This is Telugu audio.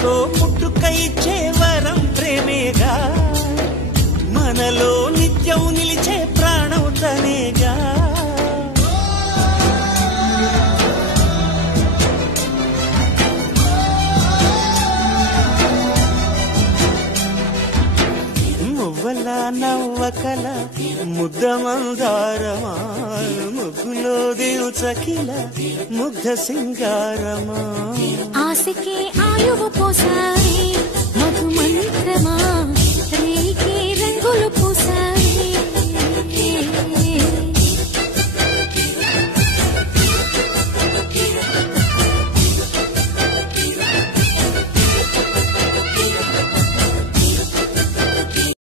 మనతో పుట్టుకై వరం ప్రేమేగా మనలో నిత్యం నిలిచే ప్రాణం తనేగా మువ్వల నవ్వకల ముద్ద మందారమా ముగ్గులో దేవచకిల ముగ్ధ సింగారమా ఆశకే ఆయువు పోసారి మధు మంత్రమా